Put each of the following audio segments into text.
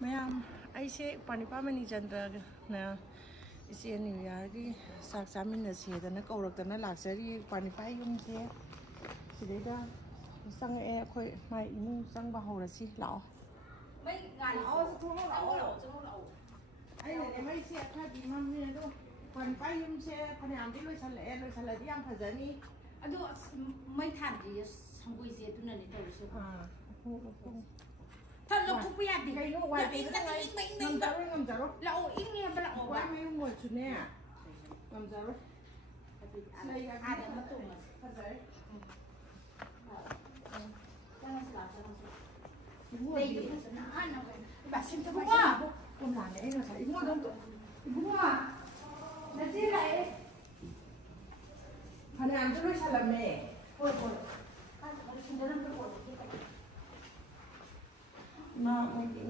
Ma'am, aise Panipa Mani Chandra na ise New Year sak chaminase dana kaurakdana laksari Panipa yumse sideda sang akhoi mai imung sang ba horasi lao mấy ngày lao lao ai ne mai se kha di mam ne do Panipa yumse phanyam di loi sala di am phajani ado mấy than gì sang quay xe tu này đâu rồi thật là không biết gì cái nó quay đi ngầm chả rồi lậu ít nghe mà lậu quay mấy ngồi chút nè ngầm chả rồi đây là ai đang tụng thật đấy đây là nó bà xin cho quá con làm đấy là phải mua đông đúng à là gì lại phần làm cho nó sao làm mẹ thôi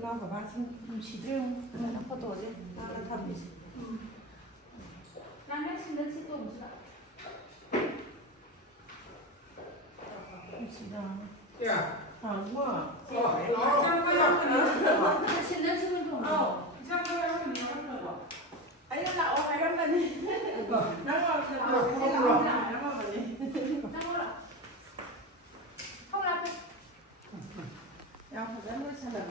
nó của bạn xin chỉ riêng nó có tổ chứ nó là thầm gì đang hết xin đến xin tụng chỉ đó dạ đúng rồi xin đến xin tụng ấy nó lậu hay lắm mình nó ngon nó ngon không làm đâu phải nó sao làm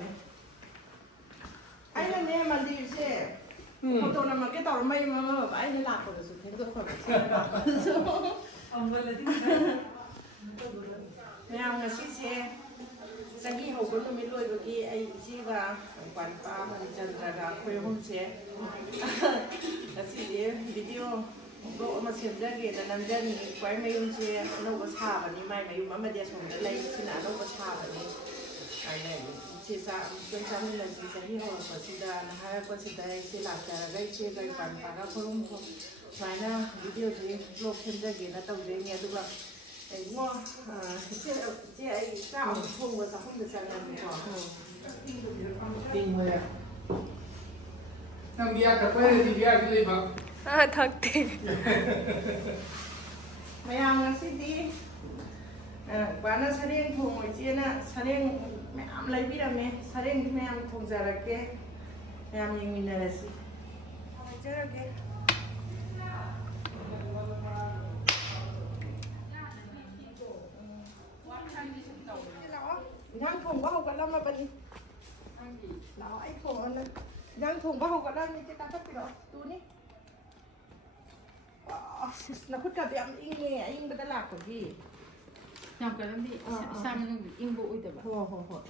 anh là em mà đi xe một tuần mà cái tàu mây mà anh đi làm rồi thì tôi khỏi xe ông vẫn là em là xe sang đi hậu cũng mới lôi được cái ai xe và quán ba mà chân là quay hôm xe là xe video độ mà xem ra cái là nam dân quay mấy hôm xe nó có xa và đi mai mấy hôm mà đi xuống đây lấy xin nó có xa và đi ai này chị sa chúng ta mình là chị sẽ đi học và chị đã hai con chị đây chị làm cái đây chị đây bàn bàn các phong không phải là video thì lúc xem ra cái là tàu đấy nghe được là cái mua chị ấy sao không có sao không được sao làm được tình người à thằng bia cà phê thì bia cái gì vậy thật tình mày ăn là gì đi quán nó sareng thùng ở trên á sareng mẹ ăn lấy biết là mẹ sareng thì mẹ ăn thùng giờ là cái mẹ ăn những mình là gì chơi là cái nhang thùng có hộp cả lắm mà bên lão ấy thùng nó nhang thùng có hộp cả lắm như cái ta thấp cái đó tu ní nó khuất cả tiệm in nghe in người ta lạc của gì nhầm cái lắm đi sao mình in bụi được vậy hồ không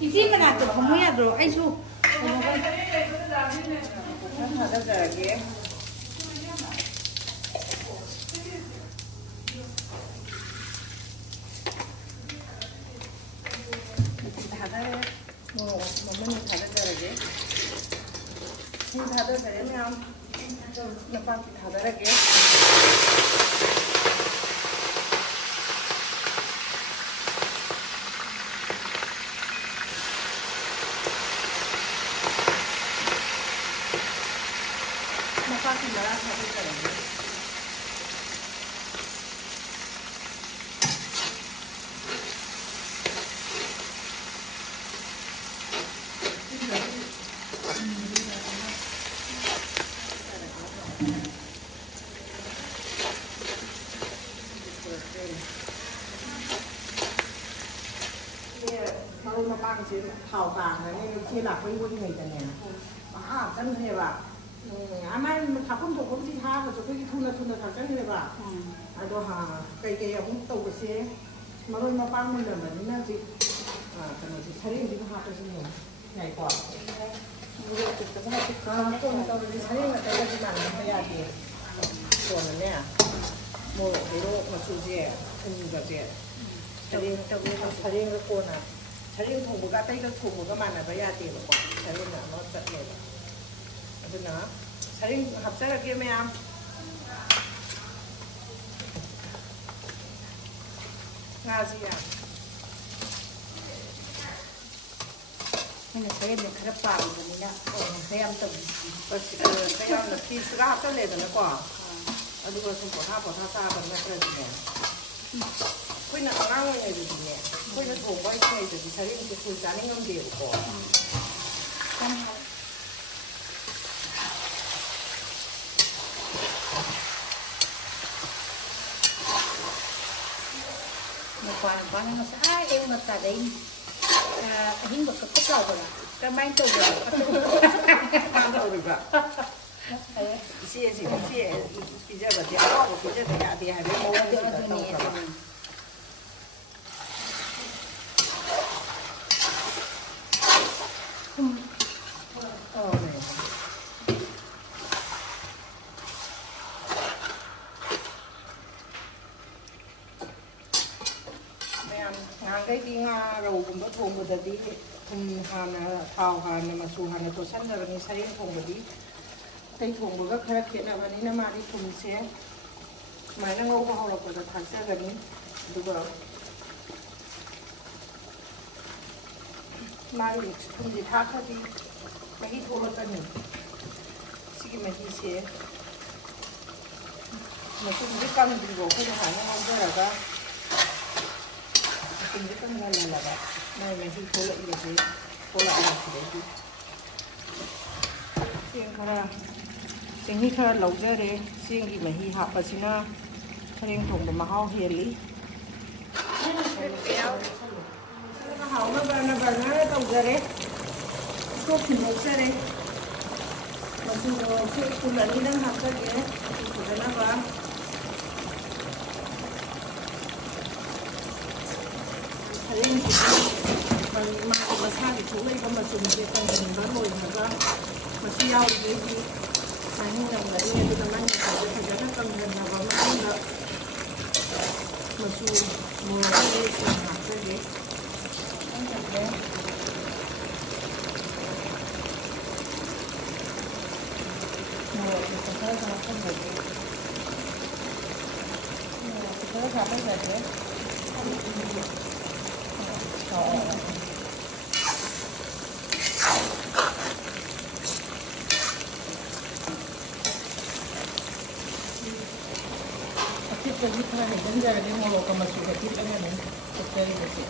cái gì mà làm được không biết rồi anh su nó thật ra cái một mình thả ra cái thì thả ra cái này không nó bao thả ra cái nó bao thì nó ra thả ra cái mà băng chỉ thảo vàng này nên chỉ là cái quân người ta nè mà chân thế bà à mai thảo không thuộc không chỉ ha mà cái thu là thảo chân thế bà à đó hà cây cũng tàu cái xe mà rồi mà băng mình là mình nó chỉ cái này chỉ thấy đi ha cái gì này quả con tàu đi thấy là cái gì mà nó phải đi còn nè mua cái đồ mà sưu dẻ không được dẻ tàu cái con à 차린 통보가 따이가 통보가 많아봐야 돼요. 차린 뭐 어떻게? 그러나 차린 합작하게 매암. nga지야. nên là cái em khá là bạo rồi mình đã thấy em tầm cái em là piece 합작내잖아 과. 어디가 좀 보타 사 bằng cái này. ꯑꯉꯥꯡꯉꯩꯗꯨꯗꯤꯅꯦ ꯑꯩꯈꯣꯏꯅ ꯊꯣꯡꯕ ꯍꯩꯇ꯭ꯔꯤꯉꯩꯗꯗꯤ ꯁꯔꯦꯡꯁꯦ ꯊꯣꯏ ꯆꯥꯅꯤꯡꯉꯝꯗꯦꯕꯀꯣ Mukbang masaya yung matagay. Hindi ba kapag ko na? Kamay to ba? Kamay ba? Siya pizza ba? Ako pizza kaya di hari mo Cái nga rau cũng có thùng một tí thùng hàn thao hàn mà xù hàn tổ sẵn rồi mình sẽ đến thùng một tí cái thùng của các khai kiện làวันนี้ mà đi thùng xe mà nó ngâu vào là của thằng xe gần được rồi mà đi thùng gì thác thì mấy cái thùng là nhỉ xí mấy cái xe mà thùng cái cân thì gỗ cái hàng nó không có là cái Ini kan lala ba. May may hikola ilagay. Kola lang sila ito. Siyang hika laujare. Siyang imahi hapa sina. Karing thong mahau heli. Mahau na ba laujare. Ito pinusare. Masuro siya kulan nilang hapa niya. Ito na ba? Hãy subscribe cho kênh Ghiền Mì Gõ để không bỏ lỡ những video hấp dẫn Kita kita ni benda ni mau kau masuk kita ni kita ni betul.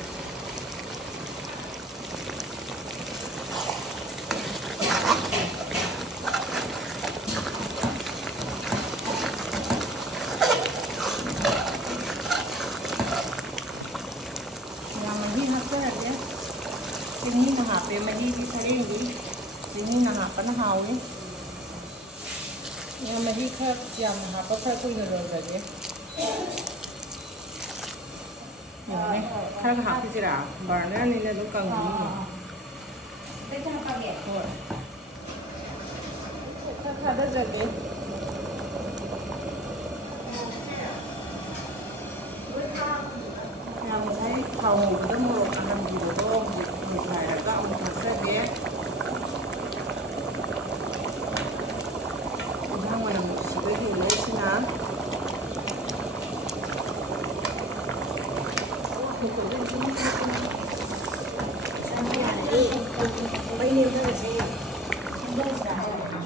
Yang mandi apa ya? Ini nak apa? Mandi di sana ini. Ini nak apa? Nak hau ni. Yang mandi kat yang apa? Kat tu yang orang này khai hạt cái gì đó bà này là nó cần gì Đây cho nó cao nhẹ. Khai đất rồi đi. Nhà mình thấy thầu cái đó mua làm gì được không? Mình phải là gạo một hạt ra bé. Mình không ngoài làm một số cái gì lấy xin án.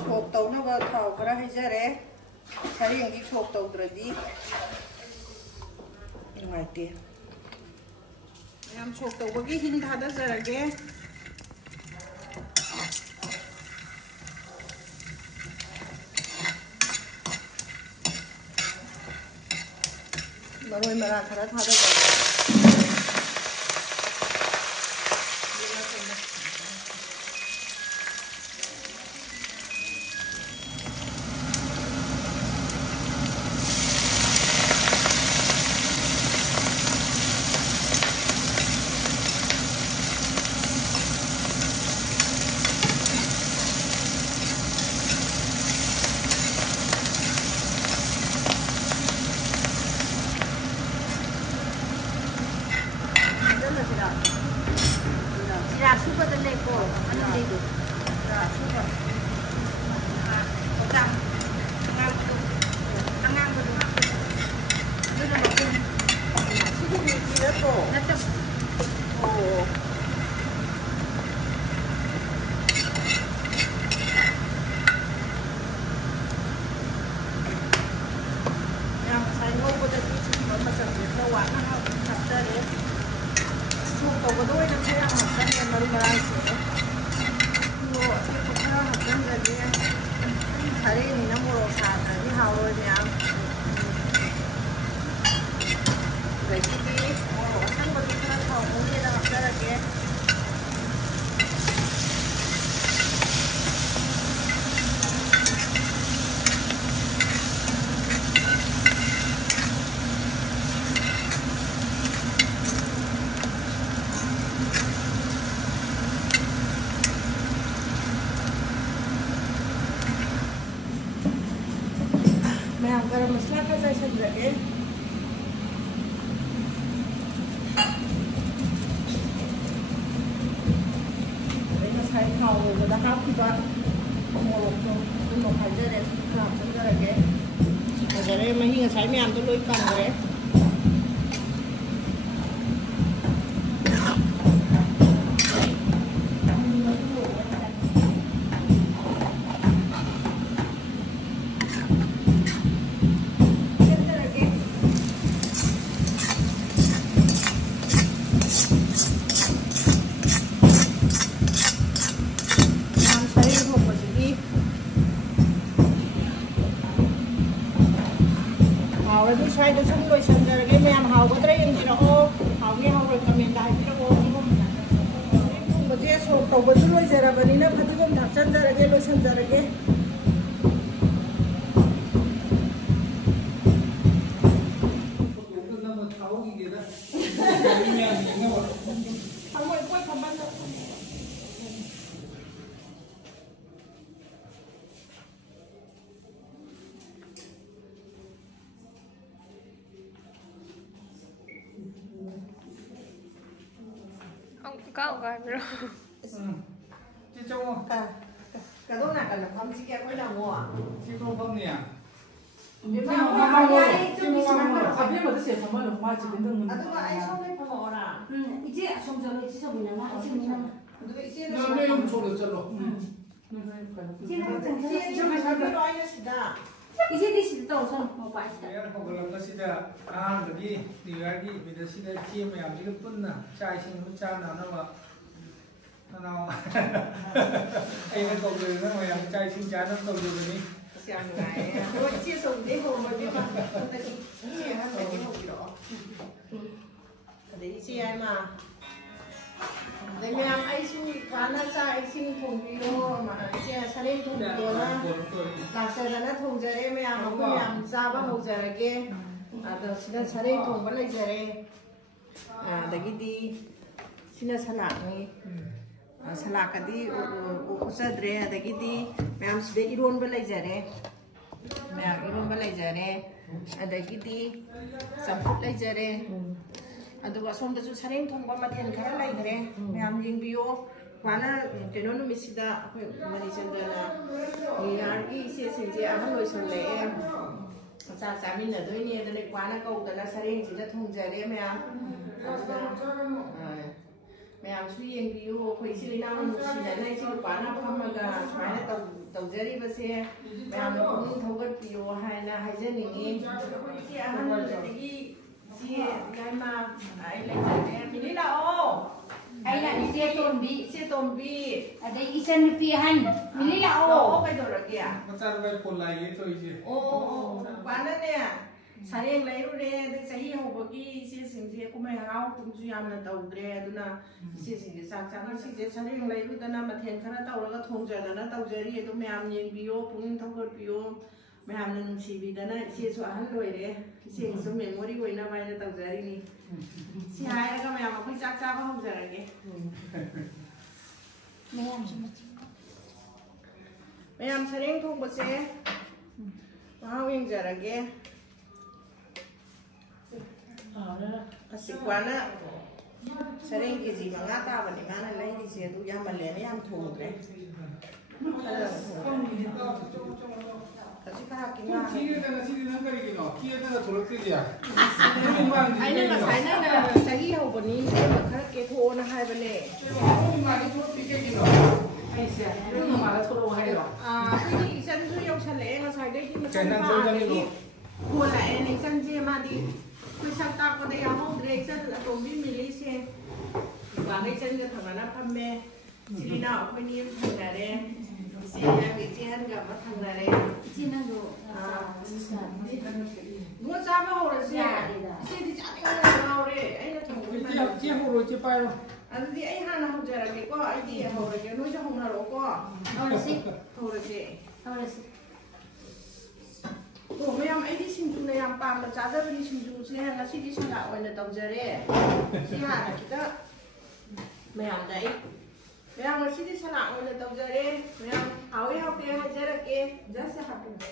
Sộp tàu nó vào thảo cái hay ra đấy thấy những cái sộp tàu rồi đi ngoài tiền em sộp tàu có cái hình thật ra rồi đấy mà rồi mà làm thật ra Sira suka tanda ko. Ano dito? Sira suka. Utang. Angang ko dito. Dito na ko. Sige dito to. Nato. Oh. Yang saya mau buat itu cuma macam itu warna apa saja deh. ꯁꯣꯛ ꯇꯧꯕꯗ ꯑꯣꯏꯅ ꯈꯔ ꯍꯥꯞꯆꯟꯒꯦ ꯃꯔꯨ ꯃꯔꯥꯡꯁꯤꯡꯁꯦ ꯃꯣꯔꯣꯛ ꯑꯇꯦꯛꯄ ꯈꯔ ꯍꯥꯞꯆꯟꯖꯒꯦ ꯁꯥꯔꯦꯡꯅꯤꯅ ꯃꯣꯔꯣꯛ ꯁꯥꯗ꯭ꯔꯗꯤ ꯍꯥꯎꯔꯣꯏ ꯃꯌꯥꯝ ꯑꯗꯒꯤꯗꯤ ꯃꯣꯔꯣꯛ ꯑꯁꯪꯕꯗꯨ ꯈꯔ ꯊꯥꯎ ꯉꯧꯒꯦꯅ ꯍꯥꯞꯆꯔꯒꯦ mèo garam masala ka jai sanjage đây sai thau rồi da hap ki ba morok to no hajare ka sanjage hajare mahi nga sai mèo to loi kan re xoay cho chúng tôi xem rồi cái mèo hàu có đấy anh chị đó hàu nghe hàu rồi comment đại chị đó không có chế số tàu với chúng tôi giờ là bên này phải không đặt chân ra cái lối xem ra cái có rồi rồi chứ trong cả đôi nào cả là không chỉ kẹp với nào ngô à chứ không nè nhưng mà mà chứ không 앞에 뭐 드세요 정말로 맞지 근데 아 누가 아이 처음에 먹어라 이제 좀 전에 지서 보내나 이제 그냥 누가 이제는 너 내용 줘줬잖아 이제 좀 잡으러 와야겠다 이제 드시다 우선 뭐 맛있다. 내가 먹으려고 시다 아들이 네가기 믿어 시다 팀 양지가 뿐나 짜이신 혼자 나눠와 나눠 애가 거기는 뭐 양 짜이신 자는 거기니 xem này tôi chia sẻ đến hồ mà biết mà người ta chia hết về cái hồ gì đó để chia mà để mẹ anh xin quán nó ra anh xin thùng video mà chia sang đến thùng video đó là sẽ là nó thùng giờ đấy mẹ nó cũng làm ra bao hồ giờ kia rồi xin sang đến thùng vẫn lại giờ đây để cái đi xin là salad này salad cái đi usadre để cái đi mẹ em sẽ iron bên lại giờ đây mẹ iron bên lại giờ đây để cái đi sambut lại giờ đây aduga somdasu sareng thongba mathen khara lai gare myam jing bio wana keno no misida mani chandana yar ki se sinje ahan loi san le sa sa min na doi ni da le wana kau da sareng ji da thong jare myam myam su yeng bio khoi si na no si da nai si wana phamaga swaina tau jari ba se myam no thogat bio hai na hai je ni si ahan loi ji chị cái mà ấy là em mình đi đâu Ai là đi xe tôm bi ở đây isan pi han mình đi đâu cái đồ rồi kìa 맞아 왜 골라게 또 이제 ô quán đó nè sáng em lấy rồi đấy sáng hôm bữa kia xe sinh xe cũng mày hao cũng chú em là tàu đấy đó là xe sinh sáng sáng nó xe sáng em lấy rồi đó là mà thèn khá là tàu là thùng giờ là nó tàu giờ đi đó mày làm nhiều bio cũng thâu cái bio mày làm nên chỉ vì đó là xe số hắn rồi đấy xe số miền mua đi quay nào mày là tàu giờ đi nè xe hai là mày làm mà cứ chắc chắc không giờ này mẹ làm gì mà mày làm sáng em thùng bữa xe wow em giờ là ghê Asikwana sareng kiji mangata bani mana lai di se tu yang malene yang thong re kasi ka kinga 기회다가 시리는 거리기노 기회다가 돌아뜨리야 ai na sai na sahi ho bani se ma khar ke tho na hai bane 많이 돌아뜨리기노 아이씨 그런 말을 서로 하려 cái chân su yong chale nga sai dai ki ma san ba ni ko la en chân je ma di Tôi sang ta có đây áo màu gray chân là tôm bi mì li xe ngay chân cái thằng nó thăm mẹ chị nào quên đi thằng này đây chị em bị chị ăn gặp thằng này đây chị nó đồ mua ra bao rồi chị thì chẳng có nào đấy anh nó thằng chia hồ rồi chia bay rồi anh thì anh hàng nào không chơi là cái có anh thì hồi rồi cái nuôi cho không nào đâu có thôi chị hồi rồi chị ủa mấy em ấy đi xin chú này em làm là trả ra đi xin chú này là xin đi xin lại rồi là tàu giờ đấy xin lại là kita mấy em đấy mấy em là xin đi xin lại rồi là tàu giờ đấy mấy em học cái hay chơi là cái rất sẽ học được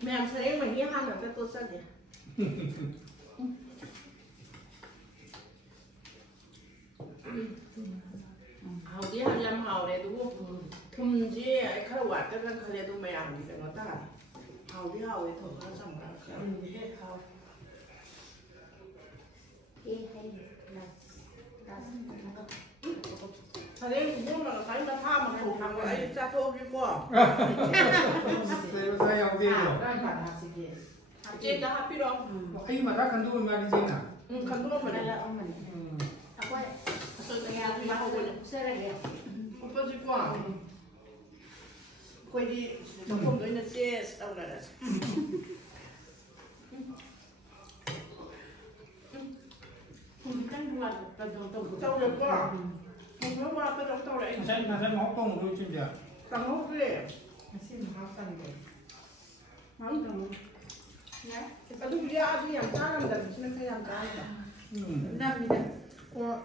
mấy em sẽ em mà nghe hàng là cái tôi sao vậy hầu kia hầu yam hầu này đúng không? Thùng gì ấy khá là quạt cái khá là tôi mày làm gì phải nói ta hầu kia hầu ấy thùng nó xong rồi khá là hết hầu thằng ấy cũng là thấy nó tham mà không thằng ấy ra thô đi qua sai học gì rồi trên đó happy đâu ấy mà đã khăn đuôi mà đi trên à khăn đuôi mà đây là ông mình quay tôi thấy là nó không có xe này không có gì qua quay đi không có nó chết đâu là tàu được qua một lúc qua cái đống tàu đấy nó sẽ máu tông đuôi trên giờ tàu hút về xin máu tàu đấy máu tàu nhá cái lúc đi ăn thì làm sao làm được chứ không làm sao làm gì đấy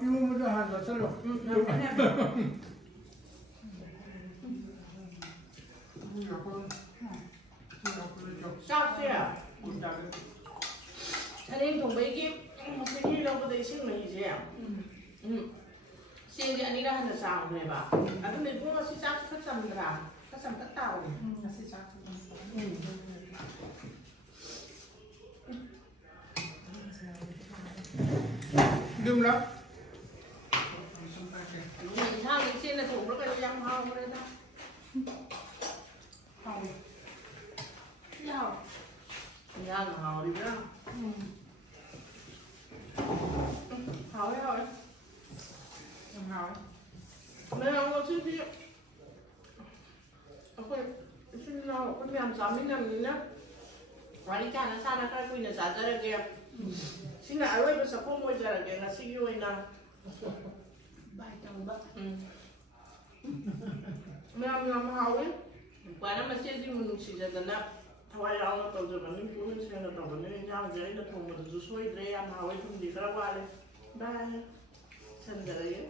yêu mới được hạt vào sân rồi sao thế à anh em cùng mấy cái gì đâu có thể xin mà gì à xin thì anh ấy đã hành sao rồi bà anh mình cũng là xin sao các sầm ra các sầm tất tàu là xin sao đừng lắm mình sao mình xin là thủ nó cái răng hao đây ta hao là hao đi đó hao đấy thôi hao đây là một chiếc gì ok xin nào con làm sao mình làm gì nhá ngoài đi cha nó sao nó cái quy là giả ra kìa xin lại ơi bây giờ không mua ra kìa là xin yêu anh nào bài tàu bận làm hao ấy quả nó mà chơi gì mình chỉ ra tận đó thôi là nó tàu rồi mà mình cũng mình xem là tàu mình nhau dưới nó thùng mà tụi xuôi đây ăn hao ấy không đi ra qua đây bye chân đấy